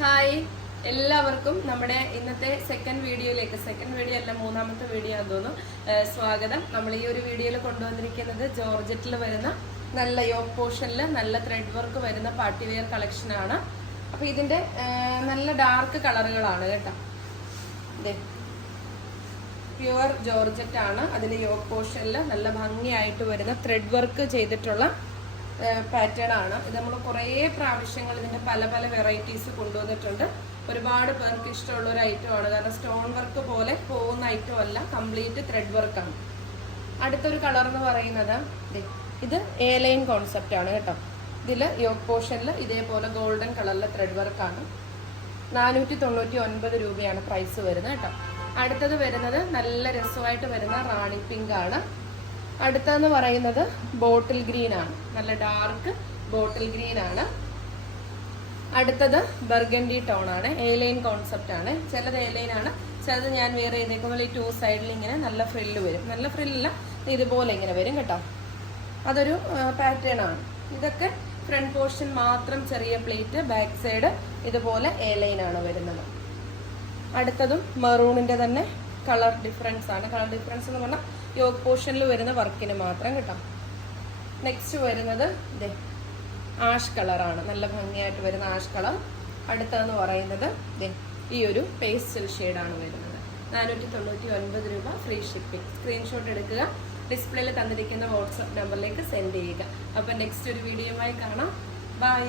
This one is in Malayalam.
ഹായ്. എല്ലാവർക്കും നമ്മുടെ ഇന്നത്തെ സെക്കൻഡ് വീഡിയോയിലേക്ക് സെക്കൻഡ് വീഡിയോ അല്ല മൂന്നാമത്തെ വീഡിയോ ആണെന്ന് തോന്നുന്നു. സ്വാഗതം. നമ്മൾ ഈ ഒരു വീഡിയോയിൽ കൊണ്ടുവന്നിരിക്കുന്നത് ജോർജറ്റിൽ വരുന്ന നല്ല യോക്ക് പോർഷനിൽ നല്ല ത്രെഡ് വർക്ക് വരുന്ന പാർട്ടി വെയർ ആണ്. അപ്പൊ ഇതിന്റെ നല്ല ഡാർക്ക് കളറുകളാണ് കേട്ടോ. ദേ പ്യുവർ ജോർജറ്റ് ആണ് അതിന്റെ യോക്ക് പോർഷനിൽ നല്ല ഭംഗിയായിട്ട് വരുന്ന ത്രെഡ് വർക്ക് ചെയ്തിട്ടുള്ള പാറ്റേൺ ആണ്. ഇത് നമ്മൾ കുറേ പ്രാവശ്യങ്ങൾ ഇതിന്റെ പല പല വെറൈറ്റീസ് കൊണ്ടുവന്നിട്ടുണ്ട്. ഒരുപാട് പേർക്ക് ഇഷ്ടമുള്ള ഒരു ഐറ്റം ആണ്. കാരണം സ്റ്റോൺ വർക്ക് പോലെ പോകുന്ന ഐറ്റം അല്ല കംപ്ലീറ്റ് ത്രെഡ് വർക്കാണ് അടുത്തൊരു കളർ എന്ന് പറയുന്നത് ഇത് എ ലൈൻ കോൺസെപ്റ്റ് ആണ് കേട്ടോ. ഇതിൽ യോഗ് പോർഷനിൽ ഇതേപോലെ ഗോൾഡൻ കളറിലെ ത്രെഡ് വർക്കാണ് നാനൂറ്റി തൊണ്ണൂറ്റി ഒൻപത് രൂപയാണ് പ്രൈസ് വരുന്നത് കേട്ടോ. അടുത്തത് വരുന്നത് നല്ല രസമായിട്ട് വരുന്ന റാണി പിങ്ക് ആണ്. അടുത്തതെന്ന് പറയുന്നത് ബോട്ടിൽ ഗ്രീൻ ആണ്. നല്ല ഡാർക്ക് ബോട്ടിൽ ഗ്രീൻ ആണ്. അടുത്തത് ബർഗൻഡി ടോൺ ആണ്. എ ലൈൻ കോൺസെപ്റ്റ് ആണ്. ചിലത് എ ലൈൻ ആണ് ചിലത് ഞാൻ വേറെ ചെയ്തേക്കുമ്പോൾ ഈ ടു സൈഡിൽ ഇങ്ങനെ നല്ല ഫ്രില്ല് വരും. നല്ല ഫ്രില്ല ഇതുപോലെ ഇങ്ങനെ വരും കേട്ടോ. അതൊരു പാറ്റേൺ ആണ്. ഇതൊക്കെ ഫ്രണ്ട് പോർഷൻ മാത്രം ചെറിയ പ്ലേറ്റ് ബാക്ക് സൈഡ് ഇതുപോലെ എ ലൈൻ ആണ് വരുന്നത്. അടുത്തതും മെറൂണിന്റെ തന്നെ കളർ ഡിഫറൻസ് ആണ്. കളർ ഡിഫറൻസ് എന്ന് പറഞ്ഞാൽ യോഗ് പോർഷനിൽ വരുന്ന വർക്കിന് മാത്രം കേട്ടോ. നെക്സ്റ്റ് വരുന്നത് ഇതേ ആഷ് കളറാണ് നല്ല ഭംഗിയായിട്ട് വരുന്ന ആഷ് കളർ. അടുത്തതെന്ന് പറയുന്നത് ദേ ഈ ഒരു പേസ്റ്റൽ ഷെയ്ഡാണ് വരുന്നത്. നാനൂറ്റി തൊണ്ണൂറ്റി ഒൻപത് രൂപ ഫ്രീ ഷിപ്പിംഗ് സ്ക്രീൻഷോട്ട് എടുക്കുക. ഡിസ്പ്ലേയിൽ തന്നിരിക്കുന്ന വാട്സപ്പ് നമ്പറിലേക്ക് സെൻഡ് ചെയ്യുക. അപ്പം നെക്സ്റ്റ് ഒരു വീഡിയോയുമായി കാണാം. ബൈ